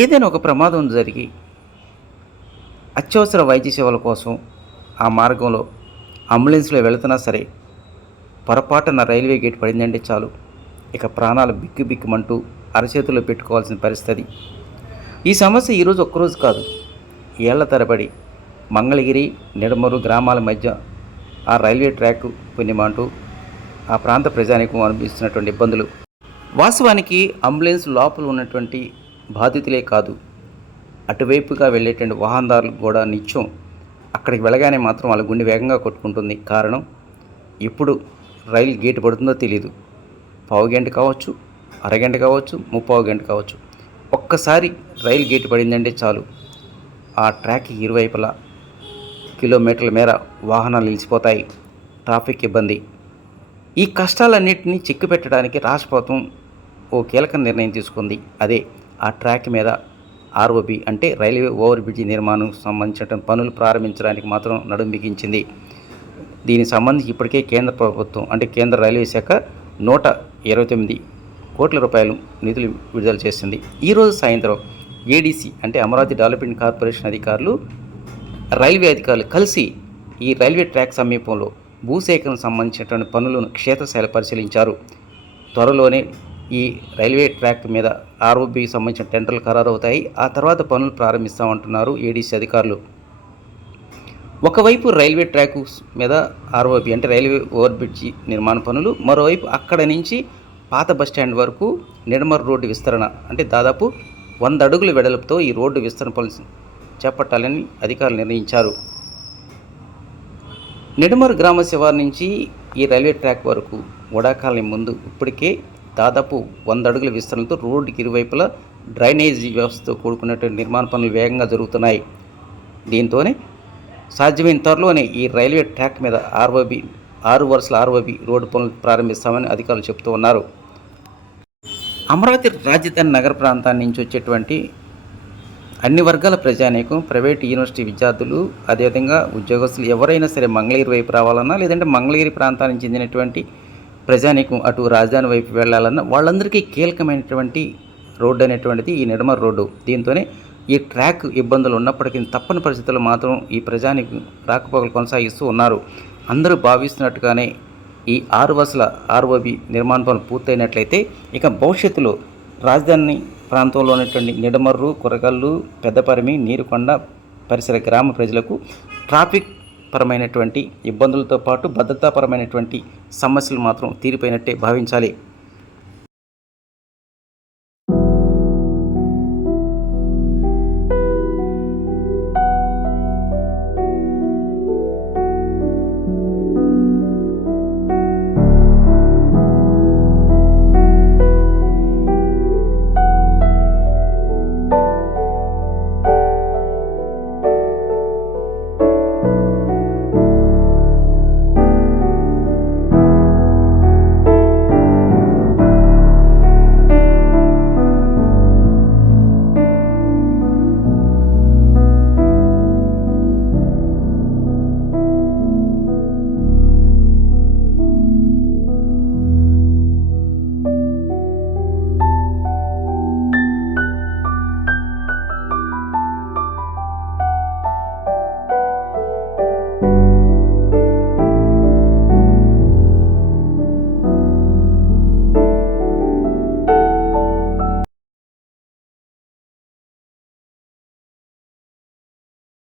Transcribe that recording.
ఏదైనా ఒక ప్రమాదం జరిగి అత్యవసర వైద్య సేవల కోసం ఆ మార్గంలో అంబులెన్స్లో వెళుతున్నా సరే పొరపాటున రైల్వే గేట్ పడిందంటే చాలు. ఇక ప్రాణాలు బిక్కు బిక్కుమంటూ అరచేతుల్లో పెట్టుకోవాల్సిన పరిస్థితి. ఈ సమస్య ఈరోజు ఒక్కరోజు కాదు. ఏళ్ళ తరబడి మంగళగిరి నిడమరు గ్రామాల మధ్య ఆ రైల్వే ట్రాక్ పుణ్యమంటూ ఆ ప్రాంత ప్రజానికం అనిపిస్తున్నటువంటి ఇబ్బందులు. వాస్తవానికి అంబులెన్స్ లోపల ఉన్నటువంటి బాధితులే కాదు. అటువైపుగా వెళ్ళేటువంటి వాహనదారులు కూడా నిత్యం అక్కడికి వెళ్ళగానే మాత్రం వాళ్ళ గుండె వేగంగా కొట్టుకుంటుంది. కారణం? ఎప్పుడు రైలు గేటు పడుతుందో తెలియదు పావు గంట కావచ్చు అరగంట కావచ్చు ముప్పావు గంట కావచ్చు. ఒక్కసారి రైలు గేటు పడిందంటే చాలు. ఆ ట్రాక్ ఇరువైపులా కిలోమీటర్ల మేర వాహనాలు నిలిచిపోతాయి. ట్రాఫిక్ ఇబ్బంది. ఈ కష్టాలన్నింటినీ చిక్కుపెట్టడానికి రాష్ట్ర ప్రభుత్వం ఓ కీలక నిర్ణయం తీసుకుంది. అదే ఆ ట్రాక్ మీద ఆర్ఓబి అంటే రైల్వే ఓవర్ బ్రిడ్జి నిర్మాణం సంబంధించిన పనులు ప్రారంభించడానికి మాత్రం నడుం బిగించింది. దీనికి సంబంధించి ఇప్పటికే కేంద్ర ప్రభుత్వం అంటే కేంద్ర రైల్వే శాఖ నూట ఇరవై తొమ్మిది కోట్ల రూపాయలు నిధులు విడుదల చేసింది. ఈరోజు సాయంత్రం ఏడీసీ అంటే అమరావతి డెవలప్మెంట్ కార్పొరేషన్ అధికారులు రైల్వే అధికారులు కలిసి ఈ రైల్వే ట్రాక్ సమీపంలో భూసేకరణ సంబంధించినటువంటి పనులను క్షేత్రస్థాయిలో పరిశీలించారు. త్వరలోనే ఈ రైల్వే ట్రాక్ మీద ఆర్ఓబికి సంబంధించిన టెండర్లు ఖరారవుతాయి. ఆ తర్వాత పనులు ప్రారంభిస్తామంటున్నారు ఏడీసీ అధికారులు. ఒకవైపు రైల్వే ట్రాక్ మీద ఆర్ఓబి అంటే రైల్వే ఓవర్ బ్రిడ్జి నిర్మాణ పనులు మరోవైపు అక్కడ నుంచి పాత బస్టాండ్ వరకు నిడమర్ రోడ్డు విస్తరణ అంటే దాదాపు వంద అడుగుల వెడల్పుతో ఈ రోడ్డు విస్తరణ పనులు చేపట్టాలని అధికారులు నిర్ణయించారు. నిడమర్ గ్రామ శివారు నుంచి ఈ రైల్వే ట్రాక్ వరకు వడాకాలం ముందు ఇప్పటికే దాదాపు వంద అడుగుల విస్తరణతో రోడ్డుకి ఇరువైపులా డ్రైనేజీ వ్యవస్థతో కూడుకున్నటువంటి నిర్మాణ పనులు వేగంగా జరుగుతున్నాయి. దీంతోనే సాధ్యమైన త్వరలోనే ఈ రైల్వే ట్రాక్ మీద ఆర్ఓబి ఆరు వరుసల ఆర్ఓబి రోడ్డు పనులు ప్రారంభిస్తామని అధికారులు చెబుతూ ఉన్నారు. అమరావతి రాజధాని నగర ప్రాంతాన్ని నుంచి వచ్చేటువంటి అన్ని వర్గాల ప్రజానీకం ప్రైవేట్ యూనివర్సిటీ విద్యార్థులు అదేవిధంగా ఉద్యోగస్తులు ఎవరైనా సరే మంగళగిరి వైపు రావాలన్నా లేదంటే మంగళగిరి ప్రాంతానికి చెందినటువంటి ప్రజానీకం అటు రాజధాని వైపు వెళ్ళాలన్న వాళ్ళందరికీ కీలకమైనటువంటి రోడ్డు అనేటువంటిది ఈ నిడమర రోడ్డు. దీంతోనే ఈ ట్రాక్ ఇబ్బందులు ఉన్నప్పటికీ తప్పని పరిస్థితుల్లో మాత్రం ఈ ప్రజానికి రాకపోకలు కొనసాగిస్తూ ఉన్నారు. అందరూ భావిస్తున్నట్టుగానే ఈ ఆరు వసల ఆర్ఓబి నిర్మాణ పనులు పూర్తయినట్లయితే ఇక భవిష్యత్తులో రాజధాని ప్రాంతంలో ఉన్నటువంటి నిడమర్రు కొరగల్లు పెద్దపరిమి నీరుకొండ పరిసర గ్రామ ప్రజలకు ట్రాఫిక్ పరమైనటువంటి ఇబ్బందులతో పాటు భద్రతాపరమైనటువంటి సమస్యలు మాత్రం తీరిపోయినట్టే భావించాలి.